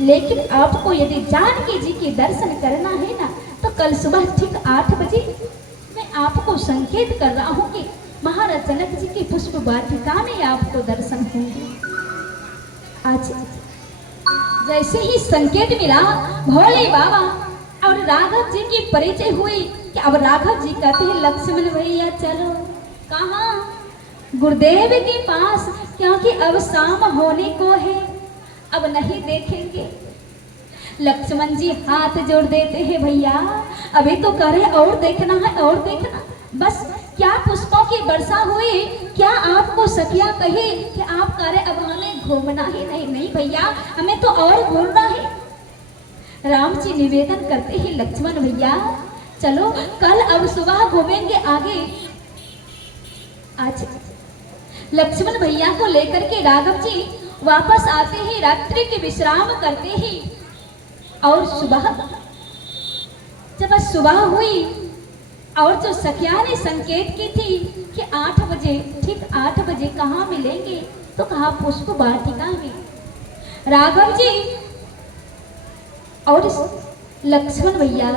लेकिन आपको यदि जानकी जी के दर्शन करना है ना, तो कल सुबह ठीक 8 बजे मैं आपको संकेत कर रहा हूँ कि महाराज जनक जी की पुष्प वाटिका में आपको दर्शन होंगे। आज जैसे ही संकेत मिला, भोले बाबा और राघव जी की परिचय हुई कि अब राघव जी कहते हैं लक्ष्मण भैया चलो। कहाँ? गुरुदेव के पास, क्योंकि अब शाम होने को है, अब नहीं देखेंगे। लक्ष्मण जी हाथ जोड़ देते हैं, भैया अभी तो करे और देखना है और देखना। बस क्या पुष्पों की वर्षा हुई, क्या आपको सखिया कही कि आप करे अब हमें घूमना ही नहीं? नहीं भैया, हमें तो और घूमना है। राम जी निवेदन करते हैं, लक्ष्मण भैया चलो कल अब सुबह घूमेंगे आगे। आज लक्ष्मण भैया को लेकर के राघव जी वापस आते हैं, रात्रि के विश्राम करते हैं। और सुबह जब सुबह हुई और जो सखिया ने संकेत की थी कि 8 बजे, ठीक 8 बजे कहाँ मिलेंगे, तो कहा पुष्प वाटिका में। राघव जी और लक्ष्मण भैया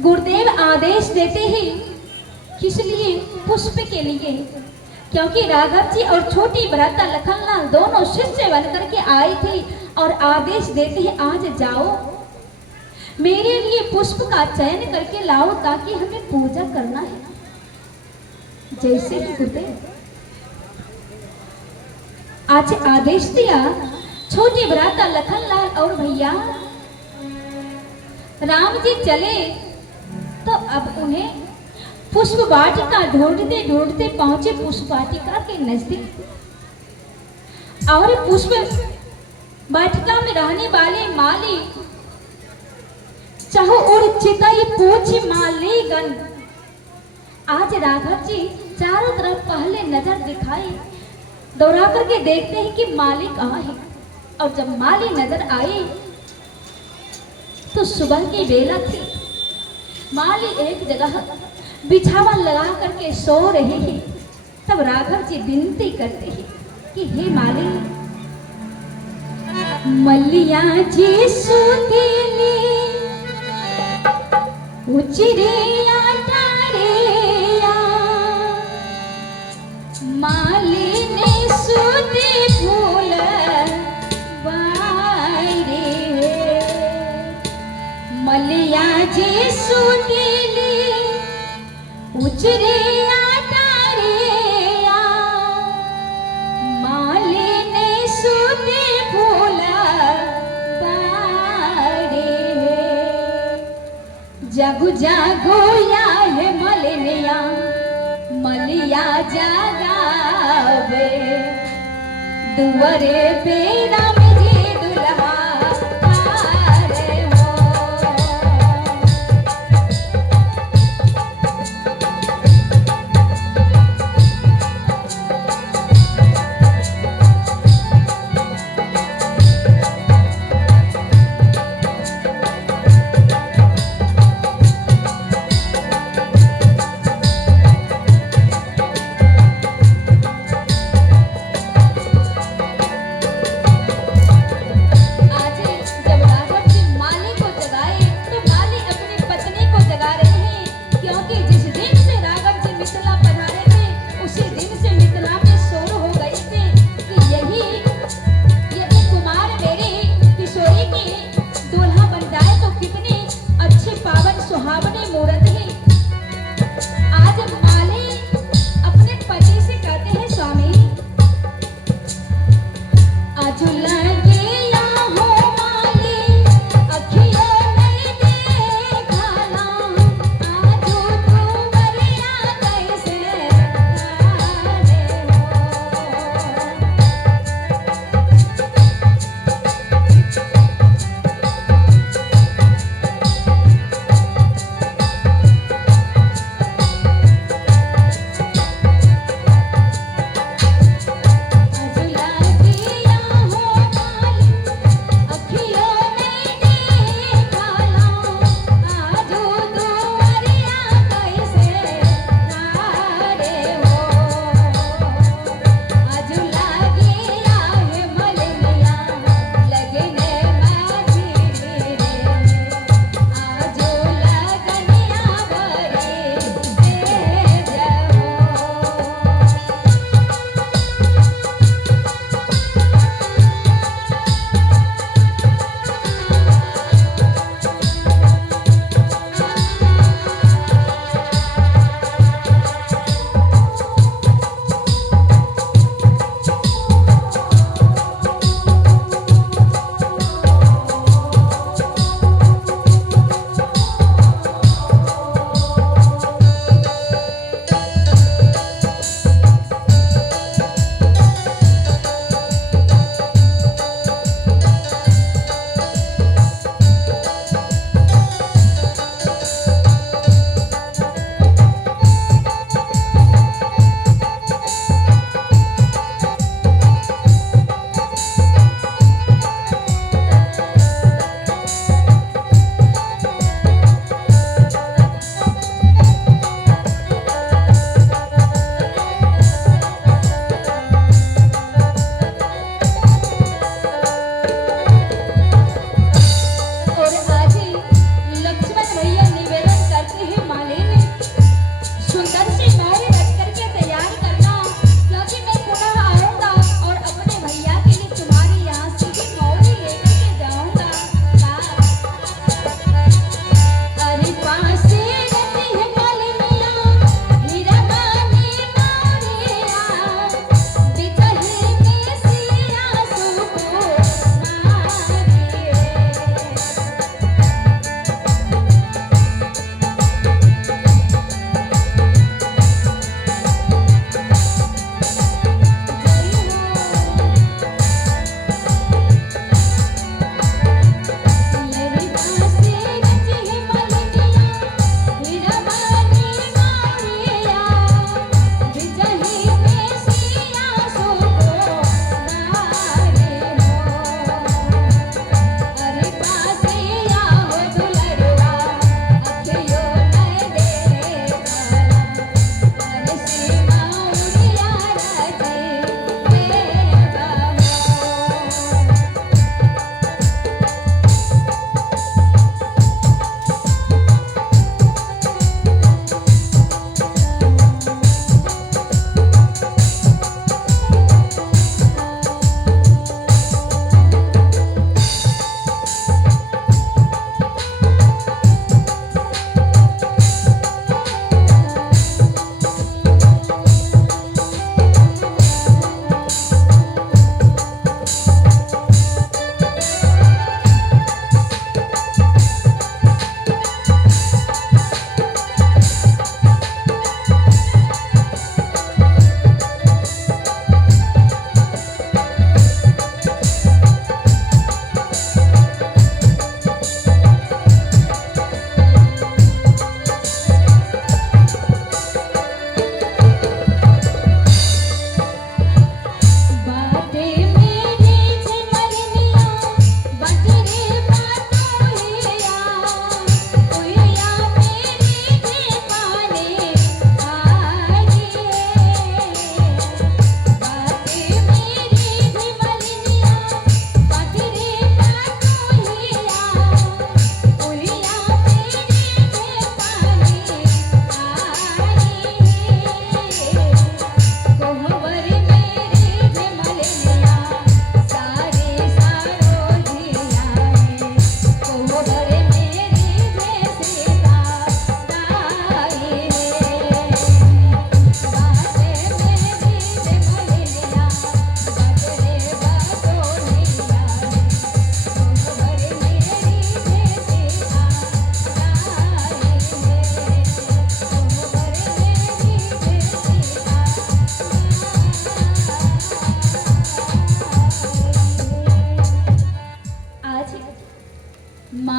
गुरुदेव आदेश देते हैं, किस लिए? पुष्प के लिए। क्योंकि राघव जी और छोटी भ्राता लखनलाल दोनों शिष्य बनकर के आए थे और आदेश देते हैं आज जाओ मेरे लिए पुष्प का चयन करके लाओ, ताकि हमें पूजा करना है। जैसे ही गुरुदेव आज आदेश दिया, छोटी भ्राता लखनलाल और भैया राम जी चले, तो अब उन्हें पुष्प वाटिका ढूंढते ढूंढते पहुंचे पुष्प वाटिका के नजदीक। और पुष्प वाटिका में रहने वाले माली चाहो और चिताई पूछ मालीगण। आज राघव जी चारों तरफ पहले नजर दिखाए, दौड़ा करके देखते हैं कि माली कहाँ है। और जब माली नजर आए तो सुबह की बेला थी। माली एक जगह बिछावा लगा करके सो रहे हैं। तब राघव जी विनती करते हैं कि हे माली, मल्लिया जी सुतेली उचरेला टारेया, माली ने सुते फूल बारे, मल्लिया जी सुतेली उचरेला टारेया, माली ने सुते फूल बारे। जगु जागो या है मलिनिया, मलिया जागावे, दुआरे पे राम जी दुल्हा आरे हो।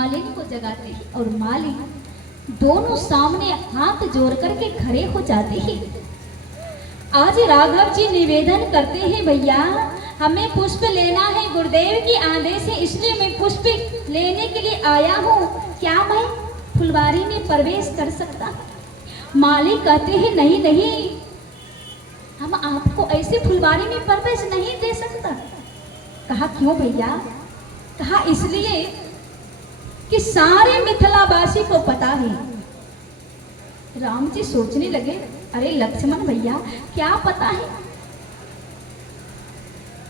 मालिनी को जगाते हैं और मालिनी दोनों सामने हाथ जोड़ करके खड़े हो जाते हैं। आज राघव जी निवेदन करते हैं, भैया हमें पुष्प लेना है, गुरुदेव की आदेश है, इसलिए मैं पुष्प लेने के लिए आया हूँ। क्या मैं फुलवारी में प्रवेश कर सकता हूँ? माली कहते हैं नहीं नहीं, हम आपको ऐसे फुलवारी में प्रवेश नहीं दे सकता। कहा क्यों भैया? कहा इसलिए कि सारे मिथिलावासी को पता है। राम जी सोचने लगे, अरे लक्ष्मण भैया क्या पता है?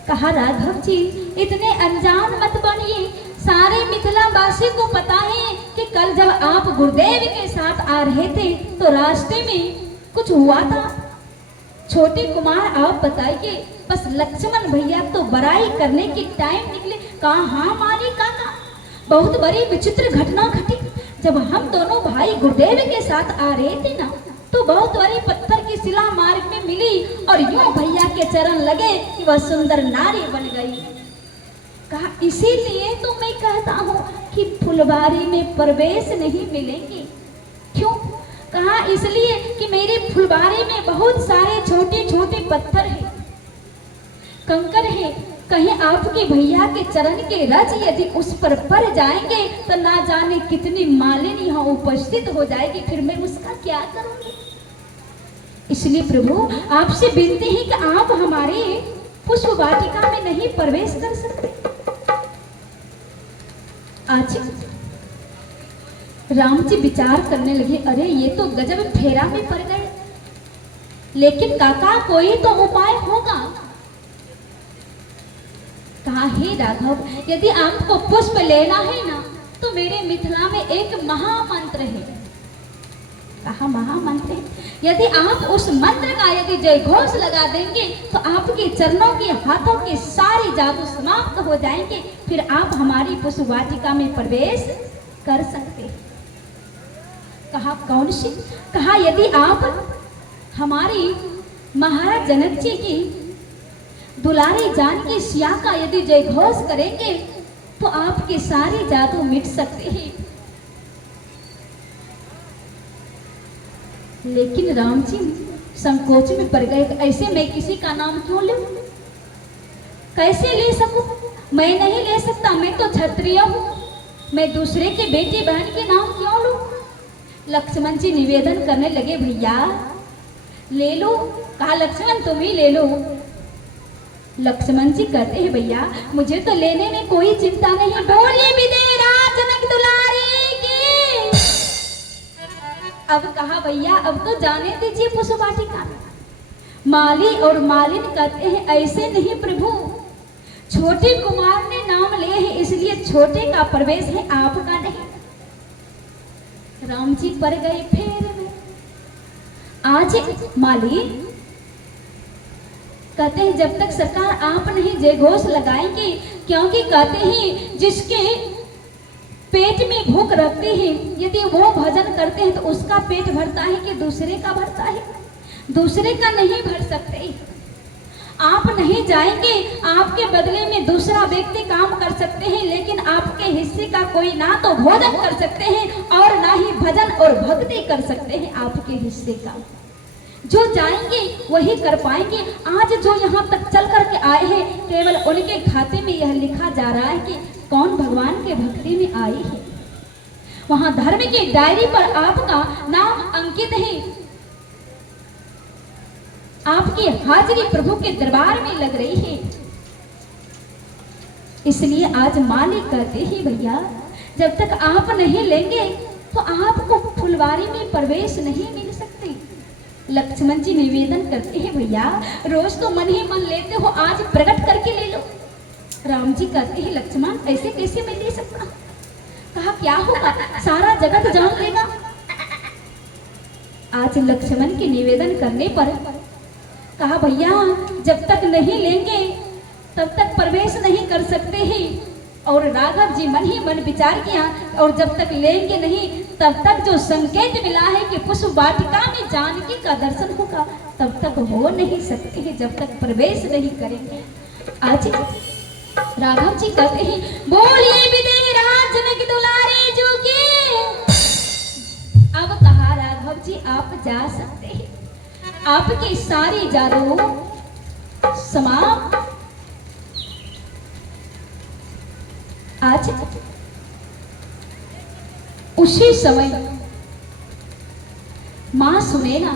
कहा राघव जी इतने अनजान मत बनिए, सारे मिथिलावासी को पता है कि कल जब आप गुरुदेव के साथ आ रहे थे तो रास्ते में कुछ हुआ था। छोटे कुमार आप बताइए, बस लक्ष्मण भैया तो बड़ाई करने की टाइम निकले। कहा हाँ माली काका, बहुत बड़ी विचित्र घटना घटी। जब हम दोनों भाई गुरुदेव के साथ आ रहे थे ना, तो बहुत बड़ी पत्थर की शिला मार्ग में मिली और यूं भैया के चरण लगे कि वह सुंदर नारी बन गई। कहा इसीलिए तो मैं कहता हूँ कि फुलवारी में प्रवेश नहीं मिलेंगे। क्यों? कहा इसलिए कि मेरे फुलवारी में बहुत सारे छोटे छोटे पत्थर हैं, कंकर है। कहीं आपके भैया के चरण के रज यदि उस पर पड़ जाएंगे तो ना जाने कितनी मालिनी यहाँ उपस्थित हो जाएगी, फिर मैं उसका क्या करूंगी। इसलिए प्रभु आपसे विनती है कि आप हमारे पुष्प वाटिका में नहीं प्रवेश कर सकते। आज राम जी विचार करने लगे, अरे ये तो गजब फेरा में पड़ गए, लेकिन काका कोई तो उपाय होगा। कहा हे राघव, यदि आपको पुष्प लेना है ना तो मेरे मिथिला में एक महामंत्र है। कहा महामंत्र है? यदि आप उस मंत्र का यदि जय घोष लगा देंगे तो आपके चरणों के हाथों के सारे जादू समाप्त हो जाएंगे, फिर आप हमारी पुष्प वाटिका में प्रवेश कर सकते हैं। कहा कौन सी? कहा यदि आप हमारी महाराज जनक जी की दुलारी जानकी सिया का यदि जय घोष करेंगे तो आपके सारे जादू मिट सकते हैं। लेकिन राम जी संकोच में पड़ गए, ऐसे मैं किसी का नाम क्यों लूं? कैसे ले सकूं? मैं नहीं ले सकता, मैं तो क्षत्रिय हूं, मैं दूसरे के बेटी बहन के नाम क्यों लूं? लक्ष्मण जी निवेदन करने लगे, भैया ले लो। कहा लक्ष्मण तुम ही ले लो। लक्ष्मण जी कहते हैं भैया मुझे तो लेने में कोई चिंता नहीं। बोलिए विदेहराज जनक दुलारी की। अब कहा भैया अब तो जाने दीजिए पुष्प वाटिका। माली और मालिन कहते हैं ऐसे नहीं प्रभु, छोटे कुमार ने नाम लिए है इसलिए छोटे का प्रवेश है, आपका नहीं। राम जी पड़ गए फेर में। आज माली कहते हैं जब तक सरकार आप नहीं जय घोष लगाएंगे, क्योंकि कहते हैं जिसके पेट में भूख रखते हैं यदि वो भजन करते हैं तो उसका पेट भरता है कि दूसरे का भरता है? दूसरे का नहीं भर सकते। आप नहीं जाएंगे, आपके बदले में दूसरा व्यक्ति काम कर सकते हैं, लेकिन आपके हिस्से का कोई ना तो भोजन कर सकते हैं और ना ही भजन और भक्ति कर सकते हैं आपके हिस्से का। जो जाएंगे वही कर पाएंगे। आज जो यहाँ तक चल करके आए हैं केवल उनके खाते में यह लिखा जा रहा है कि कौन भगवान के भक्ति में आए हैं। वहां धर्म की डायरी पर आपका नाम अंकित है, आपकी हाजिरी प्रभु के दरबार में लग रही है। इसलिए आज मालिक कहते हैं भैया जब तक आप नहीं लेंगे तो आपको फुलवारी में प्रवेश नहीं मिल सकते। लक्ष्मण जी निवेदन करते हैं भैया रोज तो मन ही मन लेते हो, आज प्रकट करके ले लो। राम जी कहते हैं लक्ष्मण ऐसे कैसे मैं ले सकता? कहा क्या होगा, सारा जगत जान लेगा। आज लक्ष्मण के निवेदन करने पर कहा भैया जब तक नहीं लेंगे तब तक प्रवेश नहीं कर सकते हैं। और राघव जी मन ही मन विचार किया और जब तक लेंगे नहीं तब तक जो संकेत मिला है कि पुष्प वाटिका में जानकी का दर्शन होगा तब तक हो नहीं सकते हैं जब तक प्रवेश नहीं करेंगे। आज राघव जी कहते हैं बोलिए विदेहराज जनक दुलारी आपके सारे जादू समाप्त। आज उसी समय मां सुनैना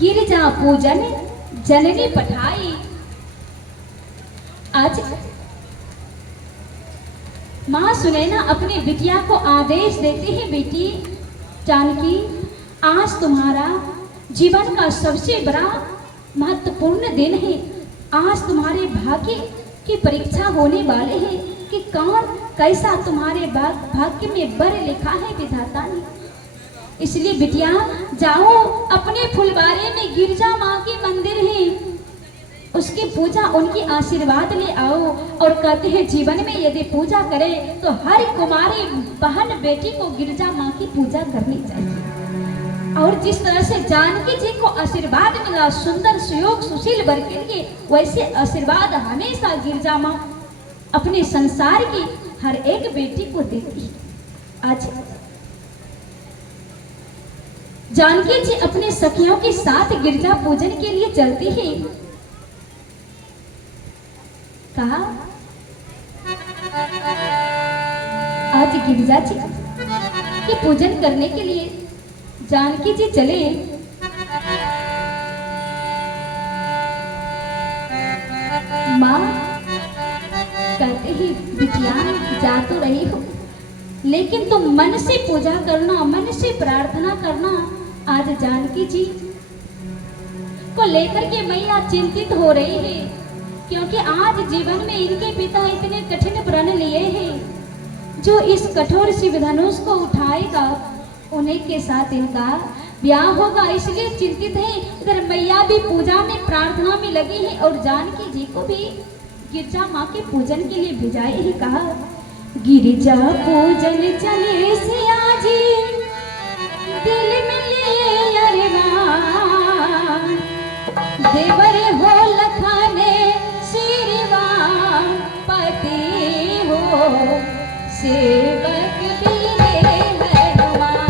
गिरजा पूजन जननी पठाई। आज मां सुनैना अपने बिटिया को आदेश देते हैं, बेटी जानकी, आज तुम्हारा जीवन का सबसे बड़ा महत्वपूर्ण दिन है। आज तुम्हारे भाग्य की परीक्षा होने वाले हैं कि कौन कैसा तुम्हारे भाग्य में बर लिखा है विधाता ने। इसलिए बिटिया जाओ, अपने फुलवारे में गिरजा माँ के मंदिर है, उसकी पूजा, उनकी आशीर्वाद ले आओ। और कहते हैं जीवन में यदि पूजा करे तो हर कुमारी बहन बेटी को गिरजा माँ की पूजा करनी चाहिए। और जिस तरह से जानकी जी को आशीर्वाद मिला सुंदर सुयोग सुशील वर के लिए, वैसे आशीर्वाद हमेशा गिरजा माँ अपने संसार की हर एक बेटी को देती है। आज जानकी जी अपने सखियों के साथ गिरजा पूजन के लिए चलती है। कहा आज गिरजा जी के पूजन करने के लिए जानकी जी चले। माँ कहते ही बिटिया जा तो रही हो, लेकिन तुम मन से पूजा करना, मन से प्रार्थना करना। आज जानकी जी को लेकर के मैया चिंतित हो रही है, क्योंकि आज जीवन में इनके पिता इतने कठिन प्रण लिए हैं। जो इस कठोर शिव धनुष को उठाएगा उन्हीं के साथ इनका ब्याह होगा, इसलिए चिंतित है। इधर मैया भी पूजा में प्रार्थना में लगी है और जानकी जी को भी गिरजा माँ के पूजन के लिए भिजाई ही। कहा गिरजा पूजन चले से आज दिल में ले अरमान, देवर हो लखाने श्रीवान, पति हो सेवक बीरे हनुमान।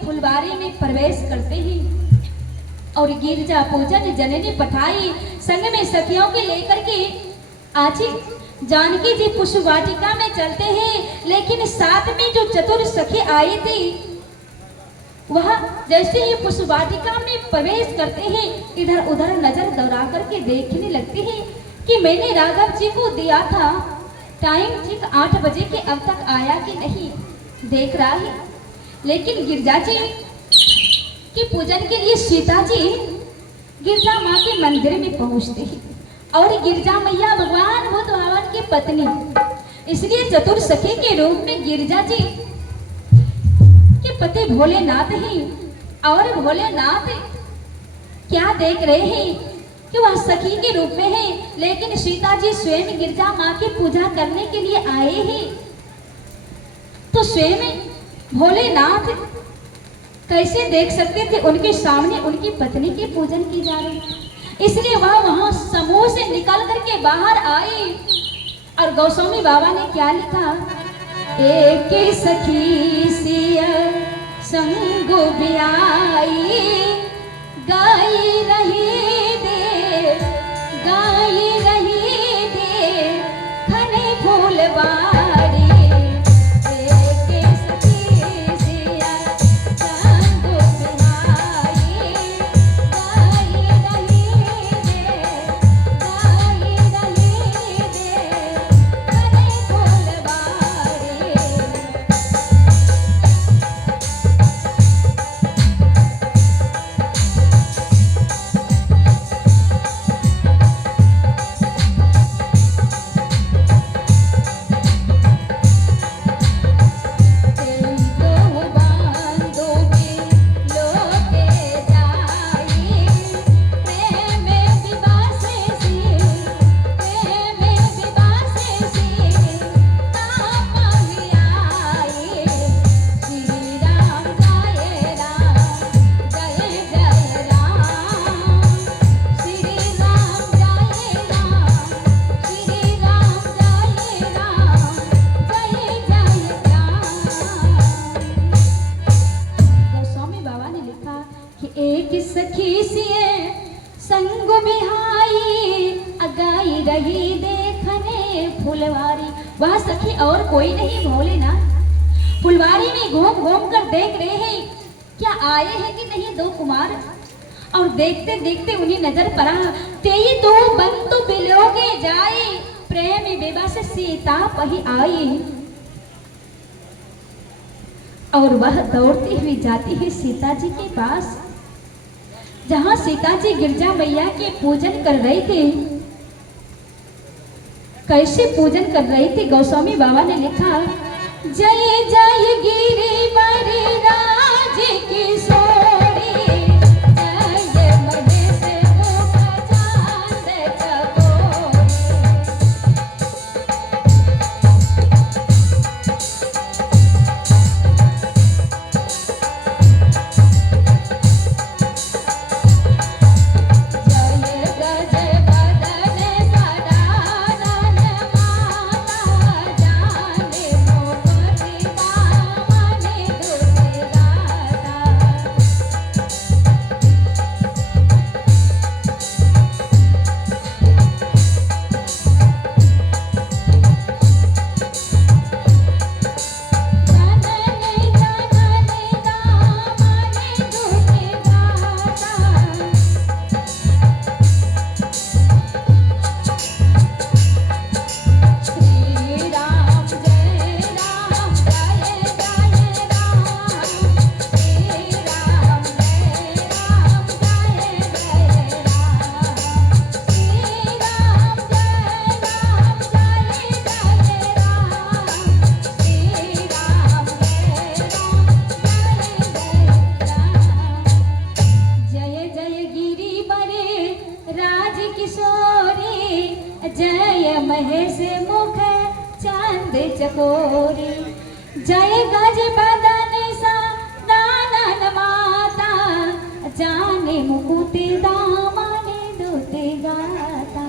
फुलवारी में प्रवेश करते ही और गिरजा पूजन जननी पठाई संग में सखियों के लेकर के आज जानकी जी पुष्प वाटिका में चलते हैं। लेकिन साथ में जो चतुर सखी आई थी वह जैसे ही पुष्प वाटिका में प्रवेश करते हैं इधर उधर नजर दौड़ा करके देखने लगते हैं कि मैंने राघव जी को दिया था टाइम ठीक 8 बजे के, अब तक आया कि नहीं देख रहा है। लेकिन गिरजा जी के पूजन के लिए सीता जी गिरजा माँ के मंदिर में पहुंचते हैं और गिरजा मैया भगवान भूतभावन की पत्नी, इसलिए चतुर सखी के रूप में गिरजा जी के पति भोलेनाथ हैं। और भोलेनाथ क्या देख रहे हैं कि वह सखी के रूप में है, लेकिन सीता जी स्वयं गिरजा माँ की पूजा करने के लिए आए हैं। तो स्वयं भोलेनाथ कैसे देख सकते थे उनके सामने उनकी पत्नी की पूजन की जा रही, इसलिए वह वहां समूह से निकल करके बाहर आए। और गोस्वामी बाबा ने क्या लिखा, एक सखी सिया संग बियाई, गाई रही दे, गाई रही दे खने फूलबाड़ी। सखी सिए संग बिहाई, अगाई रही देखने फुलवारी। वह सखी और कोई नहीं भोलेनाथ फुलवारी में घूम घूम कर देख रहे हैं क्या आए हैं कि नहीं दो कुमार। और देखते देखते उन्हें नजर पड़ा, तेई तो बन तो बिलोगे जाए, प्रेम बेबस सीता पही आई। और वह दौड़ती हुई जाती है सीता जी के पास, जहां सीता जी गिरजा मैया के पूजन कर रही थी। कैसे पूजन कर रही थी, गोस्वामी बाबा ने लिखा, जय जय गिरी बरी राज की सोरी, जय महेश मुख चांद चकोरी। जय महेश मुख चांद चकोरी, जय गज बदन सा दानन माता, जाने मुकुट दामने दोते गाता।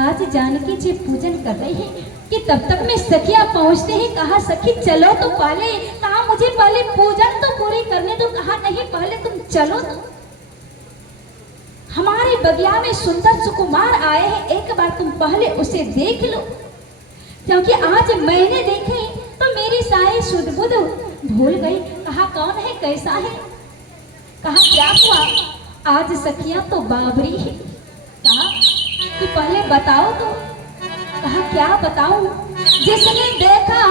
आज जानकी जी पूजन कर रही है कि तब तक में सखिया पहुंचते ही कहा, सखी चलो तो पहले, कहा मुझे पहले पूजन तो पूरी करने दो, कहा नहीं पहले तुम चलो तो। हमारे बगिया में सुंदर सुकुमार आए हैं, एक बार तुम पहले उसे देख लो, क्योंकि आज मैंने देखे तो मेरी सारी सुध बुध भूल गई। कहा कौन है, कैसा है, कहा क्या हुआ, आज सखियां तो बाबरी है। कहा कि पहले बताओ तो, कहा क्या बताऊं, जिसने देखा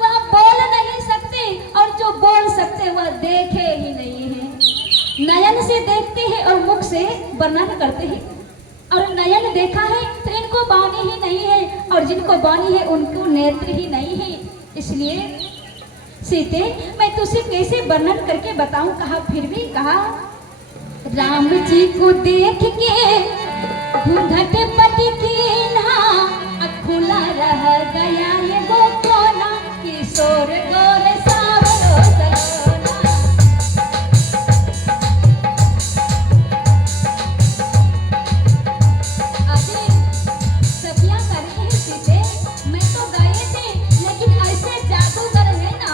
वह बोल नहीं सकते और जो बोल सकते वह देखे ही नहीं है। नयन से देखते हैं और मुख से वर्णन करते हैं, और नयन देखा है तो इनको बानी ही नहीं है, और जिनको बानी है उनको नेत्र ही नहीं है। इसलिए सीते मैं तुझसे कैसे वर्णन करके बताऊं। कहा फिर भी, कहा राम जी को देख के घूंघट पति की ना खुला रह गया ये वो कोना किशोर गोर सावरो सलोना। अभी सखियां कर रही हैं सीते, मैं तो गए थे लेकिन ऐसे जादूगर है ना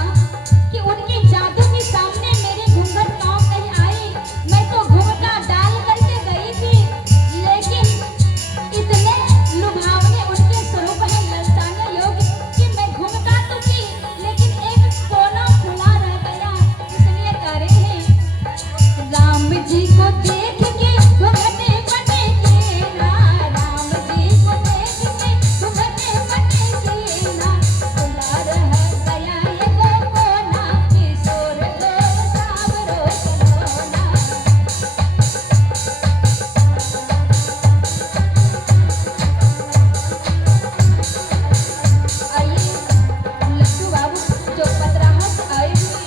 कि उनके जादू के सामने मेरे घूंघट काम नहीं आई। मैं तो घूंघटा डाल करके गई थी लेकिन इतने लुभावने उनके स्वरूप है ललचाने योग्य कि मैं घूंघटा तो की लेकिन एक कोना खुला रह गया। इसलिए करे हैं राम जी को देख के घूंघटे बने के ना, राम जी को देख के घूंघटे बने के ना, खुला रह गया ये वो कोना किशोर गोर सावरो सलोना। आइए लड्डू बाबू जो पतराहा से आए हुए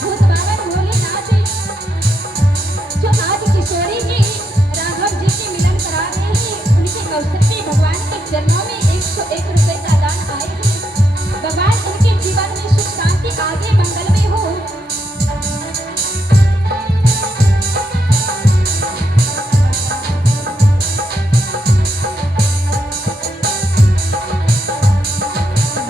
भूत बाबा भोलेनाथ जी, जो आज किशोरी जी राघव जी के मिलन करा रहे हैं, उनके अवसर पे भगवान के चरणों में 101 रुपए का दान आए हैं। भगवान उनके जीवन में सुख शांति आगे मंगलमय हो।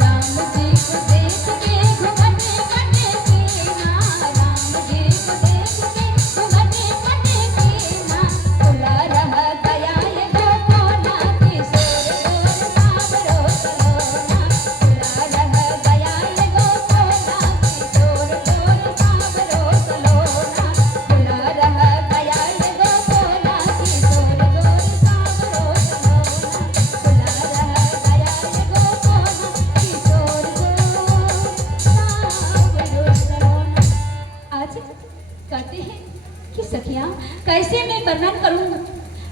राम जी को देख के घूंघटे बने के ना, राम जी को देख के घूंघटे बने के ना, खुला रह गया ये वो कोना किशोर गोर सावरो सलोना। खुला रह गया ये वो कोना किशोर गोर सावरो सलोना। खुला रह गया ये वो कोना किशोर गोर सावरो सलोना। खुला रह गया ये वो कोना किशोर गोर सावरो सलोना। आज कहते हैं कि सखियां कैसे मैं वर्णन करूं,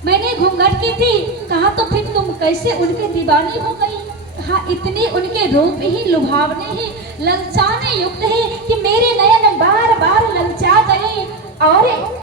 मैंने घूंघट की थी कहा तो फिर तुम कैसे उनके दीवानी हो गई। हाँ इतने उनके रूप ही लुभावने ही ललचाने युक्त है कि मेरे नयन बार बार ललचा गए और